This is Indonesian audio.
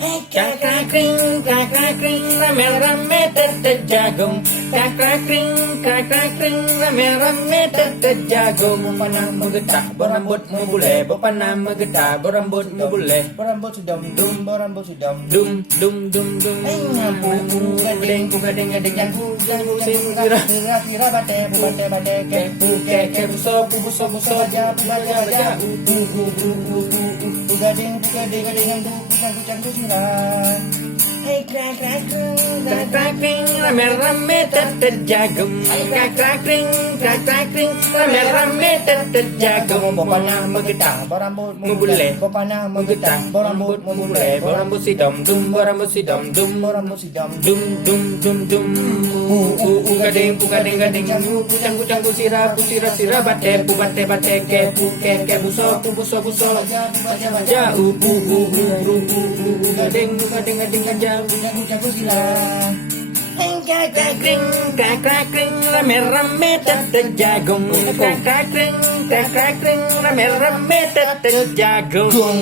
Kakak kring, rame-rame tete jagung. Kakak kring, rame-rame tete jagung. Panah menggetah, berambut membule. Panah menggetah, berambut membule. Berambut sedang dum, berambut sedang Dum dum dum dum. Gading gading gading yang sing kira. Kira bate, bate bate ke. Buke buso buso buso Baja, baja, baja. Gading gading yang kucang sirah. Hey krak Kakak rame-rame tete jagung. Kakak rame-rame tete jagung. Panah menggetah, berambut membule. Panah menggetah, berambut membule. Berambut si dom dum, berambut si dom dum. berambut sidam Dum dum dum dum. Gading gading kucang kucang sirah bate ke buso buso baja gading aja. kucang sirah. Kakak kring, rame-rame tete jagung. Kakak kring, rame-rame tete jagung.